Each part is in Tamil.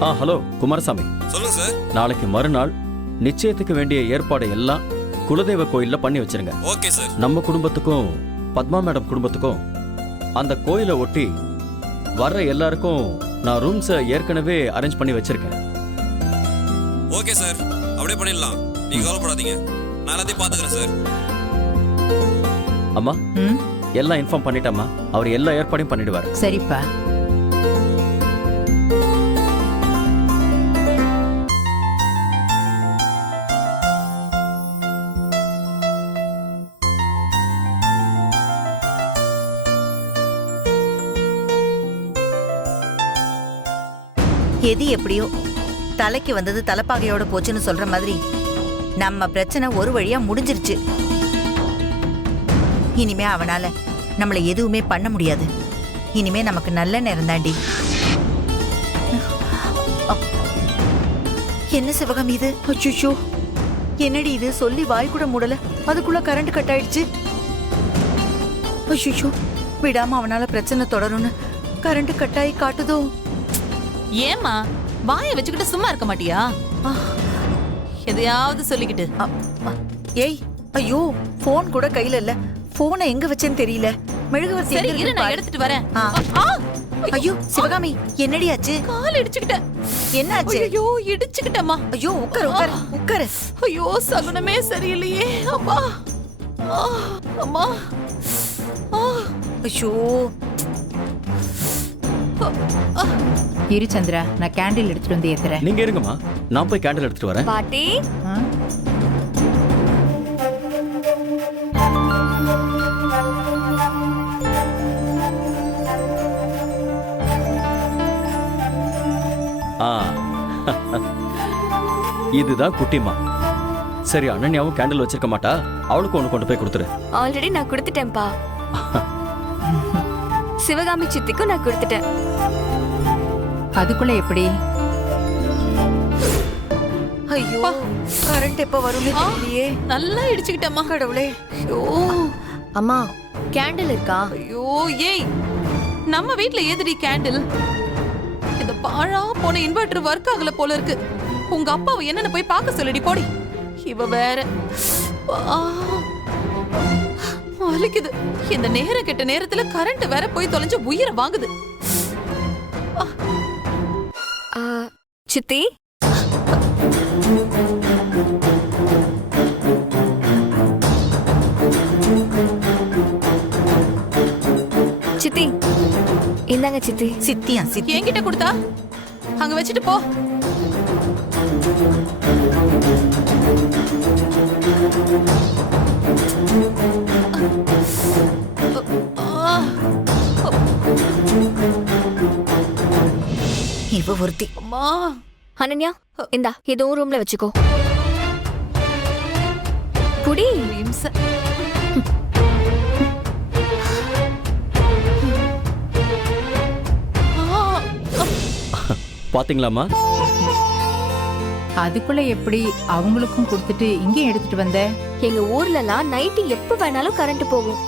ஹலோ குமாரசாமி. சொல்லுங்க சார். நாளைக்கு மறுநாள் நிச்சயத்துக்கு வேண்டிய ஏற்பாடு எல்லாம் குலதெய்வ கோயில்ல பண்ணி வச்சிருங்க. Okay sir. நம்ம குடும்பத்துக்கும் பத்மா மேடம் குடும்பத்துக்கும் அந்த கோயிலை ஒட்டி வர்ற எல்லாருக்கும் நான் ரூம்ஸை ஏற்கனவே அரேஞ்ச் பண்ணி வச்சிருக்கேன். ஓகே சார், அப்படியே பண்ணிடலாம். நீங்க கவலைப்படாதீங்க, நான் எல்லாத்தையும் பாத்துக்கிறேன் சார். அம்மா எல்லாம் இன்ஃபார்ம் பண்ணிட்டேம்மா. அவர் எல்லா ஏற்பாடையும் பண்ணிடுவார். சரிப்பா. எது எப்படியோ தலைக்கு வந்தது தலைப்பாகையோட போச்சுன்னு சொல்ற மாதிரி நம்ம பிரச்சனை ஒரு வழியா முடிஞ்சிருச்சு. இனிமே அவனால நம்மள எதுவுமே பண்ண முடியாது. இனிமே நமக்கு நல்ல நேரம் தாண்டி. என்ன சிவகம் இது? அச்சுச்சோ, என்னடி இது? சொல்லி வாய் கூட மூடல, அதுக்குள்ள கரண்ட் கட் ஆயிடுச்சு. அச்சுச்சோ, விடாம அவனால பிரச்சனை தொடரும்னு கரண்ட் கட் ஆகி காட்டுதோ. ஏமா வாயை வச்சுக்கிட்டு சும்மா இருக்க மாட்டியா? எதையாவது சொல்லிக்கிட்டு. ஏய், ஐயோ, போன் கூட கையில இல்ல. போனை எங்க வச்சேன்னு தெரியல. மெழுகுவர்த்தி சரி இரு, நான் எடுத்துட்டு வரேன். ஐயோ சிவகாமி, என்னடியாச்சு? கால் இடிச்சுக்கிட்டேன். என்னாச்சு? ஐயோ இடிச்சுக்கிட்டேம்மா. ஐயோ உட்காரு உட்காரு உட்காரு. ஐயோ சகுனமே சரியில்லையே. அம்மா அம்மா. ஐயோ. இரு சந்திரா, நான் கேண்டில் எடுத்துட்டு வந்து ஏத்துறேன். நீங்க இருங்கம்மா, நான் போய் கேண்டில் எடுத்துட்டு வரேன். பாட்டி, இதுதான் குட்டிமா. சரி, அனன்யாவும் கேண்டில் வச்சிருக்க மாட்டா, அவளுக்கு ஒண்ணு கொண்டு போய் கொடுத்துரு. ஆல்ரெடி நான் கொடுத்துட்டேன்ப்பா. சிவகாமி சித்திக்கும் நான் கொடுத்துட்டேன். அதுக்குள்ள எப்படி? ஐயோ, கரண்ட் எப்ப வரும்னு தெரியலையே. நல்லா இடிச்சுக்கிட்டேம்மா. கடவுளே. ஐயோ அம்மா, கேண்டில் இருக்கா? ஐயோ ஏய், நம்ம வீட்ல ஏதுடி கேண்டில்? இந்த பாழா போன இன்வெர்டர் ஒர்க் ஆகல போல இருக்கு. உங்க அப்பாவை என்னன்னு போய் பார்க்க சொல்லுடி. போடி. இவ வேற வலிக்குது. இந்த நேரம் கெட்ட நேரத்துல கரண்ட் வேற போய் தொலைஞ்சு உயிரை வாங்குது. சித்தி, சித்தி இந்தாங்க சித்தி. சித்தியா? சித்தி என்கிட்ட கொடுத்தா அங்க வச்சுட்டு போ. இவ ஒருத்தி. அம்மா. அனன்யா, இந்தா இதுவும் ரூம்ல வச்சுக்கோ. குடி. பாத்தீங்களாமா? அதுக்குள்ள எப்படி அவங்களுக்கும் கொடுத்துட்டு இங்கே எடுத்துட்டு வந்த? எங்க ஊர்ல எல்லாம் நைட்டு எப்ப வேணாலும் கரண்ட் போகும்.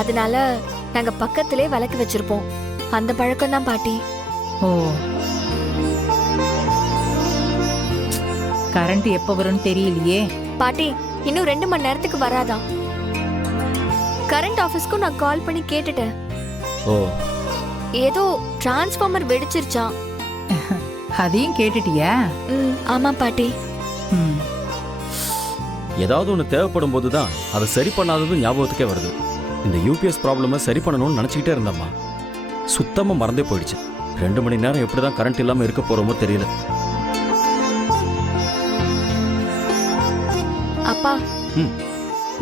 அதனால நாங்க பக்கத்திலே விளக்கு வச்சிருப்போம். அந்த பழக்கம் தான் பாட்டி. ஓ, கரண்ட் எப்ப வரும்னு தெரியலையே. பாட்டி, இன்னும் 2 மணி நேரத்துக்கு வராதான். கரண்ட் ஆபீஸ்க்கு நான் கால் பண்ணி கேட்டுட்டேன். ஓ, ஏதோ டிரான்ஸ்ஃபார்மர் வெடிச்சிருச்சாம். அதையும் கேட்டுட்டியா? ஆமா பாட்டி. ஏதாவது ஒன்று தேவைப்படும் போது தான் அதை சரி பண்ணாதது ஞாபகத்துக்கே வருது. இந்த யூபிஎஸ் ப்ராப்ளமை சரி பண்ணணும்னு நினச்சிக்கிட்டே இருந்தம்மா. சுத்தமாக மறந்தே போயிடுச்சு. 2 மணி நேரம் எப்படி தான் கரண்ட் இல்லாமல் இருக்க போகிறோமோ தெரியல. அப்பா,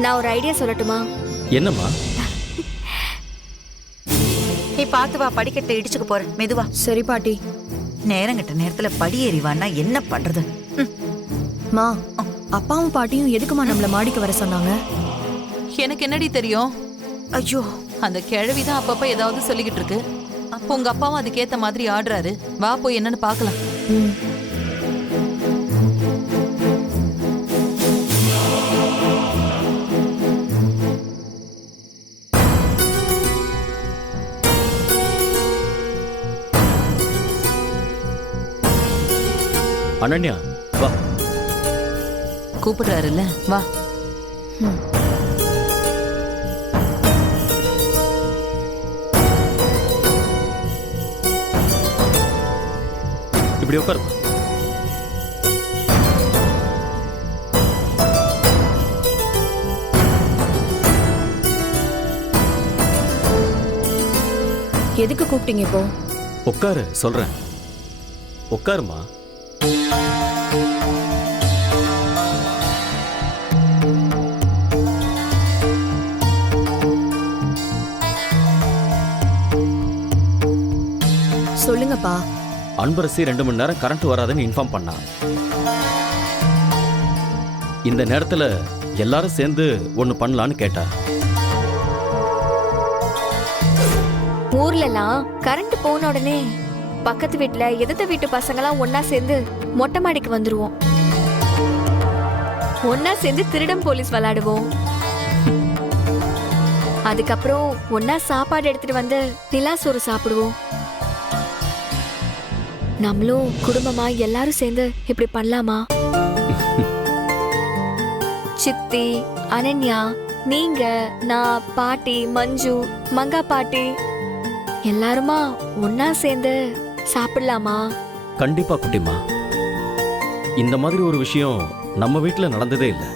நான் ஒரு ஐடியா சொல்லட்டுமா? என்னம்மா? நீ பார்த்து வா, படிக்கட்டை இடிச்சுக்க போற. மெதுவா. சரி பாட்டி. நேரங்கட்ட நேரத்துல படி ஏறிவான்னா என்ன பண்றது? மா, அப்பாவும் பாட்டியும் எதுக்குமா நம்மள மாடிக்கு வர சொன்னாங்க? எனக்கு என்னடி தெரியும்? ஐயோ, அந்த கிழவிதான் அப்பப்ப ஏதாவது சொல்லிக்கிட்டு இருக்கு. உங்க அப்பாவும் அதுக்கேத்த மாதிரி ஆடுறாரு. வா போய் என்னன்னு பாக்கலாம். அனன்யா வா. கூப்பிடுறாருல்ல, வா. இப்படி உட்காரு. எதுக்கு கூப்பிட்டீங்க இப்போ? உட்காரு சொல்றேன். உட்காருமா. சொல்லுங்கப்பா. அன்பரசி 2 மணி நேரம் கரண்ட் வராதுன்னு இன்ஃபார்ம் பண்ணா. இந்த நேரத்துல எல்லாரும் சேர்ந்து ஒன்னு பண்ணலான்னு கேட்டா. ஊர்லலாம் கரண்ட் போன உடனே பக்கத்து வீட்ல எதிர்த்த வீட்டு பசங்கலாம் ஒன்னா சேர்ந்து மொட்டை மாடிக்கு வந்துருவோம். ஒன்னா சேர்ந்து திருடம் போலீஸ் விளையாடுவோம். அதுக்கப்புறம் ஒன்னா சாப்பாடு எடுத்துட்டு வந்து நிலாசோறு சாப்பிடுவோம். நம்மளும் குடும்பமா எல்லாரும் சேர்ந்து இப்படி பண்ணலாமா? சித்தி, அனன்யா, நீங்க, நான், பாட்டி, மஞ்சு, மங்கா பாட்டி எல்லாருமா ஒன்னா சேர்ந்து சாப்பிடலாமா? கண்டிப்பா குட்டிமா. இந்த மாதிரி ஒரு விஷயம் நம்ம வீட்டுல நடந்ததே இல்லை.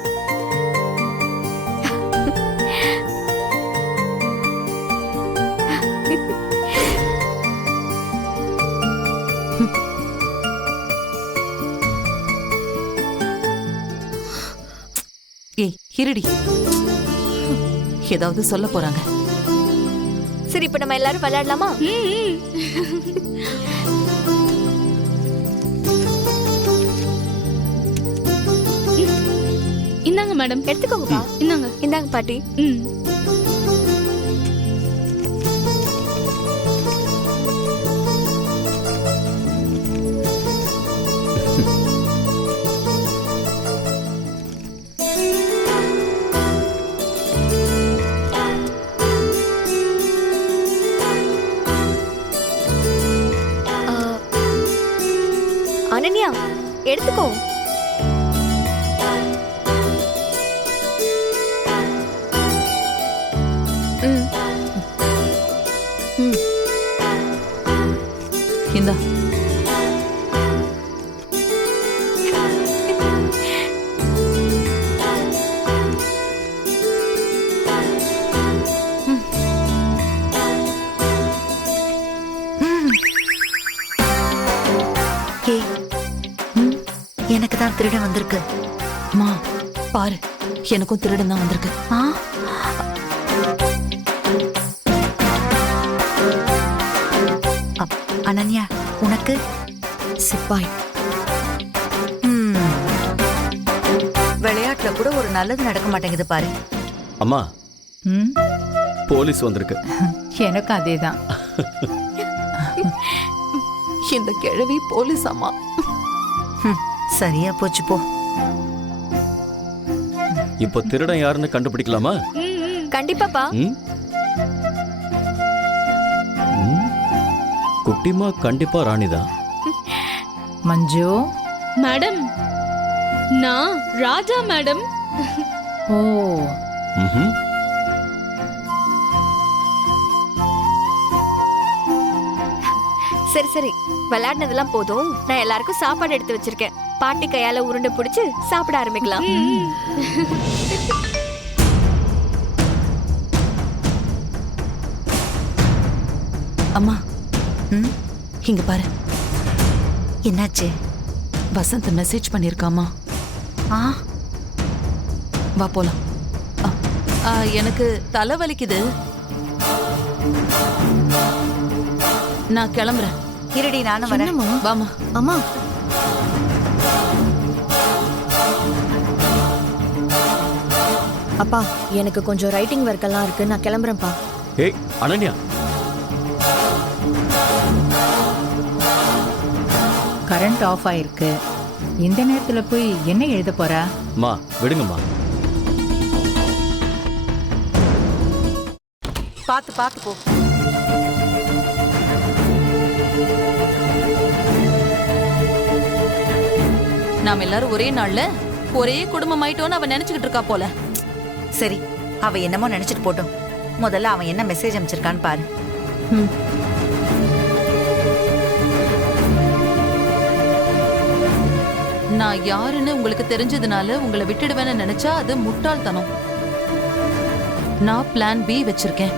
ஏய், இருடி. ஏதாவது சொல்ல போறாங்க. சரி, இப்ப நம்ம எல்லாரும் விளையாடலாமா? இந்தாங்க மேடம். எடுத்துக்கோங்கப்பா. இந்தாங்க. இந்தாங்க பாட்டி. அனன்யா, எடுத்துக்கோ. இந்தா. எனக்கு தான் திருடன் வந்திருக்கு. மா பாரு, எனக்கும் திருடன் தான் வந்திருக்கு. அனன்யா, உனக்கு? சிப்பாய். விளையாட்டுல கூட ஒரு நல்லது நடக்க மாட்டேங்குது பாரு. அம்மா, ம், போலீஸ் வந்திருக்கு. எனக்கும் அதேதான். இந்த கிழவி போலீஸ் அம்மா. சரியா போச்சு போ. இப்போ திருடன் யாருன்னு கண்டுபிடிக்கலாமா? கண்டிப்பாப்பா. ம்? ம்? குட்டிமா கண்டிப்பா ராணிதான். மஞ்சு. மேடம், நான் ராஜா மேடம். ஓ, ம்ஹும். சரி சரி, விளையாடினதெல்லாம் போதும். நான் எல்லாருக்கும் சாப்பாடு எடுத்து வச்சிருக்கேன். பாட்டி கையால உருண்டை பிடிச்சு சாப்பிட ஆரம்பிக்கலாம். அம்மா, இங்க பாரு. என்னாச்சு? வசந்த் மெசேஜ் பண்ணிருக்காமா. வா போலாம். எனக்கு தலை வலிக்குது, நான் கிளம்புறேன். இருடி, நானும் வரேன். வாமா. அம்மா, அப்பா, எனக்கு கொஞ்சம் ரைட்டிங் ஒர்க் எல்லாம் இருக்கு, நான் கிளம்புறேன்ப்பா. ஏய் அனன்யா, கரண்ட் ஆஃப் ஆயிருக்கு. இந்த நேரத்துல போய் என்ன எழுத போறா? மா விடுங்கம்மா. பாத்து பாத்து போ. நாம எல்லாரும் ஒரே நாள்ல ஒரே குடும்பம் ஆயிட்டோன்னு அவ நினைச்சுக்கிட்டு இருக்கா போல. சரி, அவ என்னமோ நினைச்சிட்டு போட்டோம். முதல்ல அவன் என்ன மெசேஜ் அனுப்பிச்சிருக்கான்னு பாரு. நான் யாருன்னு உங்களுக்கு தெரிஞ்சதுனால உங்களை விட்டுடுவேன்னு நினைச்சா அது முட்டாள்தனம். நான் பிளான் பி வச்சிருக்கேன்.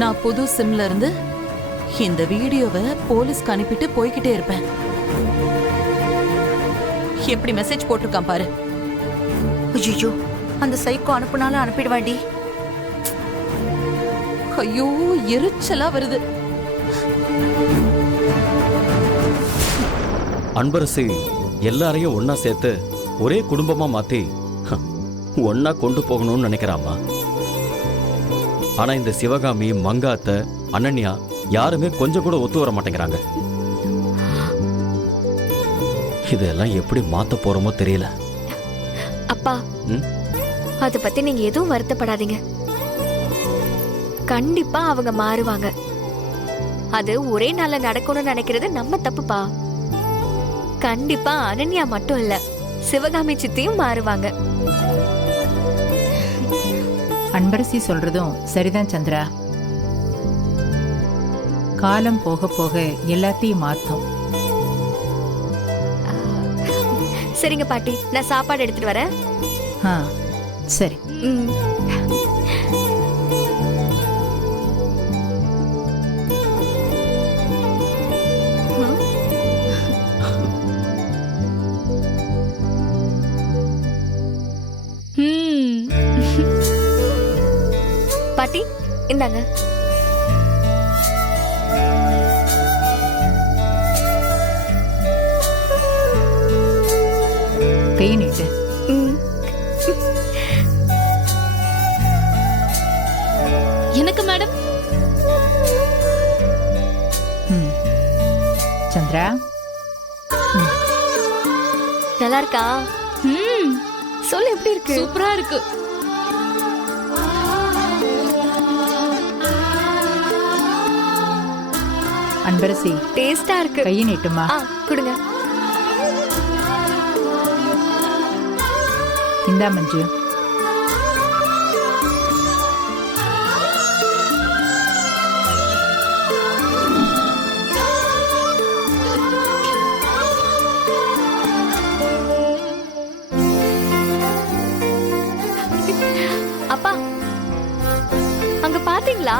நான் புது சிம்ல இருந்து இந்த வீடியோவை போலீஸ்க்கு அனுப்பிட்டு போய்கிட்டே இருப்பேன். எப்படி மெசேஜ் போட்டிருக்கான் பாரு. ஐயோ, அந்த சைக்கோ அனுப்புனாலும் அனுப்பிடுவாண்டி. ஐயோ, எரிச்சலா வருது. அன்பரசி எல்லாரையும் ஒண்ணா சேர்த்து ஒரே குடும்பமா மாத்தி ஒண்ணா கொண்டு போகணும்னு நினைக்கிறாமா. ஆனா இந்த சிவகாமி, மங்காத்த, அனன்யா யாருமே கொஞ்சம் கூட ஒத்து வர மாட்டேங்கிறாங்க. இதெல்லாம் எப்படி மாத்த போறோமோ தெரியல. அப்பா, ம்? அத பத்தி நீங்க எதுவும் வருத்தப்படாதீங்க. கண்டிப்பா அவங்க மாறுவாங்க. அது ஒரே நாள்ல நடக்கணும்னு நினைக்கிறது நம்ம தப்புப்பா. கண்டிப்பா அனன்யா மட்டும் இல்ல, சிவகாமி சித்தியும் மாறுவாங்க. அன்பரசி சொல்றதும் சரிதான் சந்திரா. காலம் போக போக எல்லாத்தையும் மாத்தும். சரிங்க பாட்டி, நான் சாப்பாடு எடுத்துட்டு வரேன். ஆ, சரி. ம். பாட்டி, இந்தாங்க. கை நீட்டு. ம். எனக்கு மேடம். சந்திரா, நல்லா இருக்கா? ம், சொல்லு, எப்படி இருக்கு? சூப்பரா இருக்கு. அன்பரசி டேஸ்டா இருக்கு. கையை நீட்டுமா. ஆ, கொடுங்க. இந்தா மஞ்சு. அப்பா, அங்க பாத்தீங்களா?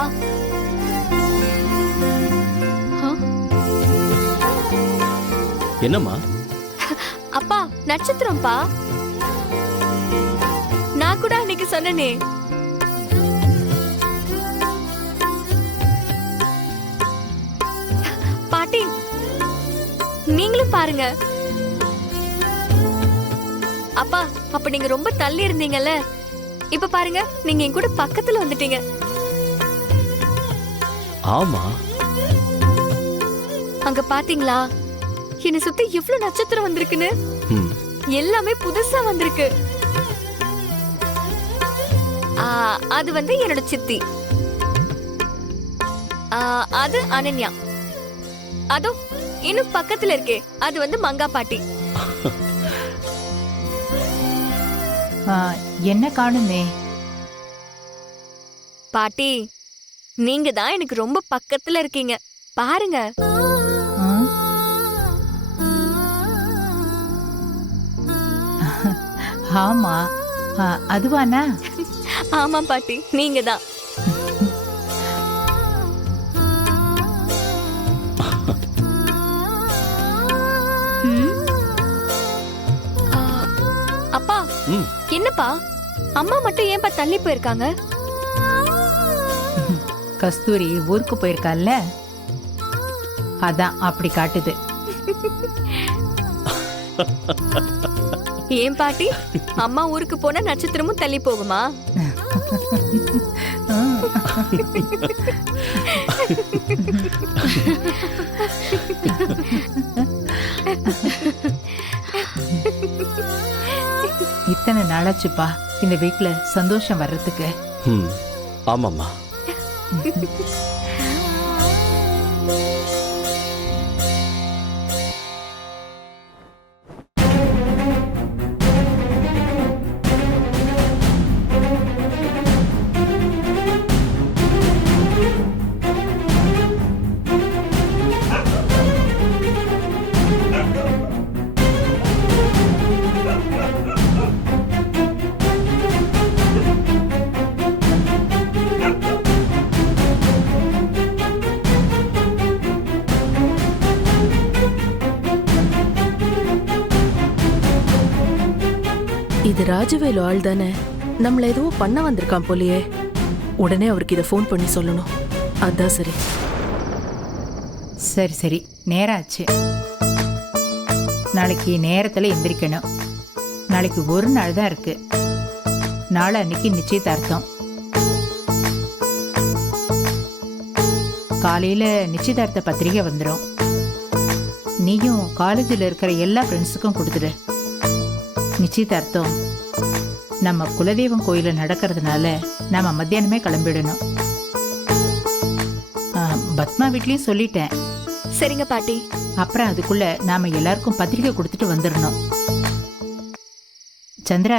என்னம்மா? அப்பா, நட்சத்திரம்ப்பா. நான் கூட அன்னைக்கு சொன்னனே. பாட்டி, நீங்களும் பாருங்க. அப்பா, அப்ப நீங்க ரொம்ப தள்ளி இருந்தீங்கல்ல, இப்ப பாருங்க, நீங்க என் கூட பக்கத்துல வந்துட்டீங்க. ஆமா, அங்க பாத்தீங்களா என்ன சுத்தி எவ்வளவு நட்சத்திரம் வந்திருக்குன்னு? ம், எல்லாமே புதுசா வந்திருக்கு. அது வந்து என்னோட சித்தி. அது அனன்யா. அதோ இன்னும் பக்கத்துல இருக்கே, அது வந்து மங்கா பாட்டி. என்ன காணுமே? பாட்டி, நீங்க தான் எனக்கு ரொம்ப பக்கத்துல இருக்கீங்க, பாருங்க. ஆமா, அதுவானா? ஆமா பாட்டி, நீங்க தான். அப்பா, என்னப்பா அம்மா மட்டும் ஏன்பா தள்ளி போயிருக்காங்க? கஸ்தூரி ஊருக்கு போயிருக்கால்ல, அதான் அப்படி காட்டுது. ஏன் பாட்டி, அம்மா ஊருக்கு போனா நட்சத்திரமும் தள்ளி போகுமா? இத்தனை நாளாச்சுப்பா இந்த வீட்ல சந்தோஷம் வர்றதுக்கு. ஆமாம்மா. இது ராஜவேலு ஆள் தானே, நம்மள எதுவும் பண்ண வந்திருக்கான் போலியே. உடனே அவருக்கு இதை ஃபோன் பண்ணி சொல்லணும். அதான் சரி. சரி சரி, நேரம் ஆச்சு. நாளைக்கு நேரத்தில் எந்திரிக்கணும். நாளைக்கு ஒரு நாள் தான் இருக்கு. நாளை அன்னைக்கு நிச்சயதார்த்தம். காலையில நிச்சயதார்த்த பத்திரிகை வந்துடும். நீயும் காலேஜில் இருக்கிற எல்லா ஃப்ரெண்ட்ஸுக்கும் கொடுத்துடு. நிச்சயதார்த்தம் நம்ம குலதெய்வம் கோயிலில் நடக்கிறதுனால நம்ம மத்தியானமே கிளம்பிடணும். பத்மா வீட்லயும் சொல்லிட்டேன். சரிங்க பாட்டி. அப்புறம் அதுக்குள்ள நாம எல்லாருக்கும் பத்திரிக்கை கொடுத்துட்டு வந்துடணும். சந்திரா,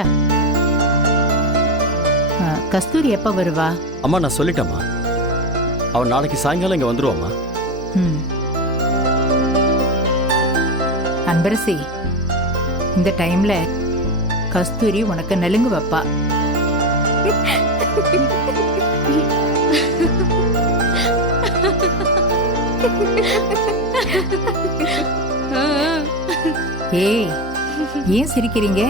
கஸ்தூரி எப்ப வருவா? அம்மா நான் சொல்லிட்டேம்மா, அவன் நாளைக்கு சாயங்காலம் இங்கே வந்துருவாம்மா. ம். அன்பரசி, இந்த டைம்ல கஸ்தூரி உனக்கு நலுங்கு வைப்பா. ஏய், ஏன் சிரிக்கிறீங்க?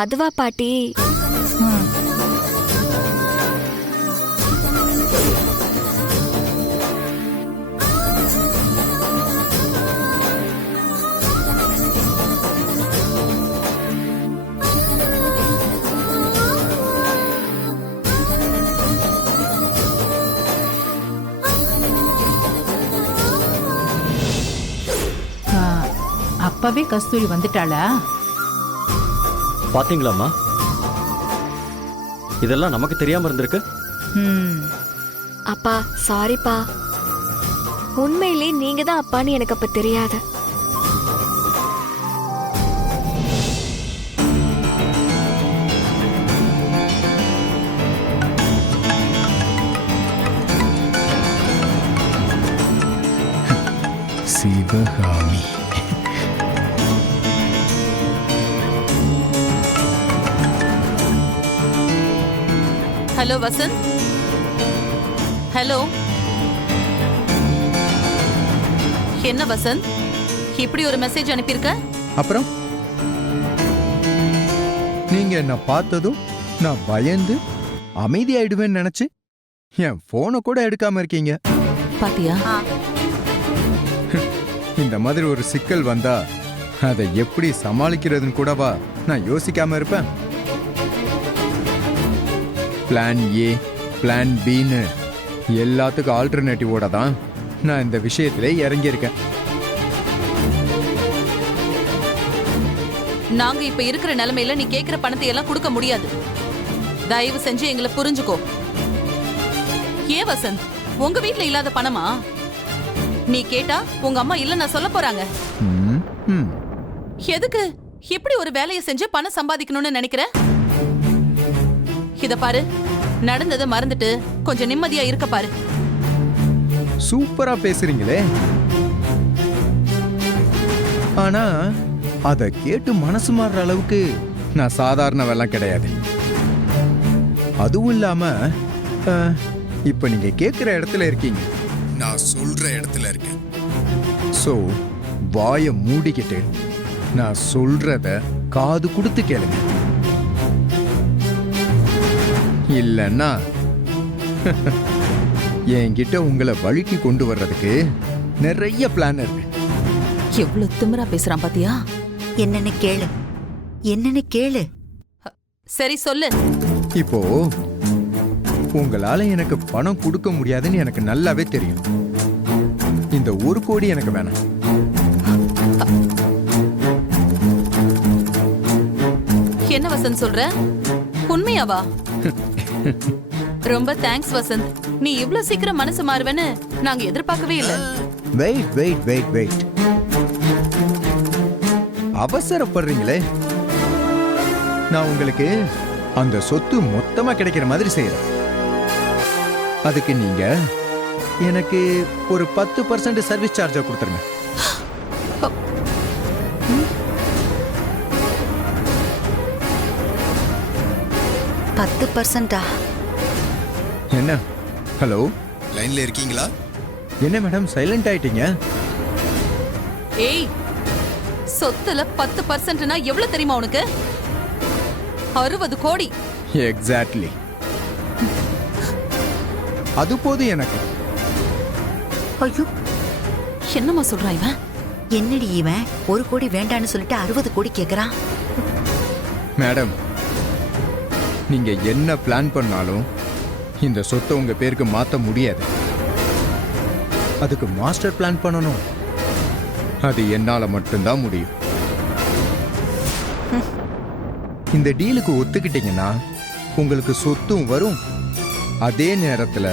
அதுவா பாட்டி, ம். அப்பவே கஸ்தூரி வந்துட்டாளா? பாத்தீங்களாம்மா, இதெல்லாம் நமக்கு தெரியாம இருந்திருக்கு. ம். அப்பா சாரிப்பா. உண்மையிலே நீங்க தான் அப்பான்னு எனக்கு அப்ப தெரியாது. சிவகாமி. ஹலோ வசந்த். ஹலோ. என்ன வசந்த், இப்படி ஒரு மெசேஜ் அனுப்பியிருக்க? அப்புறம் நீங்க என்ன பார்த்ததும் நான் பயந்து அமைதியாயிடுவேன்னு நினைச்சு என் போனை கூட எடுக்காம இருக்கீங்க. பாத்தியா? இந்த மாதிரி ஒரு சிக்கல் வந்தா அதை எப்படி சமாளிக்கிறதுன்னு கூடவா நான் யோசிக்காம இருப்பேன். பிளான் ஏ, பிளான் பின்னு எல்லாத்துக்கும் ஆல்டர்னேட்டிவோட தான் நான் இந்த விஷயத்திலே இறங்கியிருக்கேன். நாங்க இப்ப இருக்கிற நிலைமையில நீ கேக்குற பணத்தை எல்லாம் கொடுக்க முடியாது. தயவு செஞ்சு எங்களை புரிஞ்சுக்கோ. ஏன் வசந்த், உங்க வீட்ல இல்லாத பணமா? நீ கேட்டா உங்க அம்மா இல்ல நான் சொல்ல போறாங்க. எதுக்கு இப்படி ஒரு வேலையை செஞ்சு பணம் சம்பாதிக்கணும்னு நினைக்கிற? இத பாரு, நடந்ததை மறந்துட்டு கொஞ்சம் நிம்மதியா இருக்க பாரு. சூப்பரா பேசுறீங்களே. ஆனா அத கேட்டு மனசு மாறுற அளவுக்கு நான் சாதாரணவெல்லாம் கிடையாது. அதுவும் இல்லாம இப்ப நீங்க கேக்குற இடத்துல இருக்கீங்க, நான் சொல்ற இடத்துல இருக்கேன். சோ வாய மூடிக்கிட்டு நான் சொல்றத காது கொடுத்து கேளுங்க. இல்லன்னா என்கிட்ட உங்களை வழிக்கு கொண்டு வர்றதுக்கு நிறைய பிளான் இருக்கு. எவ்வளவு திமிரா பேசுறான் பாத்தியா? என்னன்னு கேளு, என்னன்னு கேளு. சரி சொல்லு. இப்போ உங்களால எனக்கு பணம் கொடுக்க முடியாதுன்னு எனக்கு நல்லாவே தெரியும். இந்த 1 கோடி எனக்கு வேணாம். என்ன வசந்த் சொல்ற? உண்மையாவா? ரொம்ப தேங்க்ஸ் வசந்த். நீ இவ்ளோ சீக்கிரம் மனசு மாறுவேன்னு நாங்க எதிர்பார்க்கவே இல்ல. Wait wait wait wait. அவசரப்படுறீங்களே. நான் உங்களுக்கு அந்த சொத்து மொத்தமா கிடைக்கிற மாதிரி செய்யறேன். அதுக்கு நீங்க எனக்கு ஒரு 10% சர்வீஸ் சார்ஜா கொடுத்துருங்க. என்ன? ஹலோ, லைன்ல இருக்கீங்களா? என்ன மேடம் சைலண்ட் ஆயிட்டீங்க? ஏய், சொத்துல 10%னா எவ்வளவு தெரியுமா உனக்கு? 60 கோடி. எக்ஸாக்ட்லி. அது போதும் எனக்கு. ஐயோ, என்னம்மா சொல்றான் இவன்? என்னடி இவன் 1 கோடி வேண்டான்னு சொல்லிட்டு 60 கோடி கேக்குறான். மேடம், நீங்க என்ன பிளான் பண்ணாலும் இந்த சொத்தை உங்க பேருக்கு மாத்த முடியாது. அதுக்கு மாஸ்டர் பிளான் பண்ணணும். அது என்னால மட்டும்தான் முடியும். இந்த டீலுக்கு ஒத்துக்கிட்டீங்கன்னா உங்களுக்கு சொத்தும் வரும். அதே நேரத்துல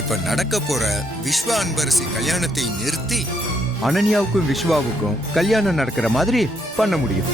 இப்ப நடக்க போற விஸ்வா அன்பரசி கல்யாணத்தை நிறுத்தி அனன்யாவுக்கும் விஸ்வாவுக்கும் கல்யாணம் நடக்கிற மாதிரி பண்ண முடியும்.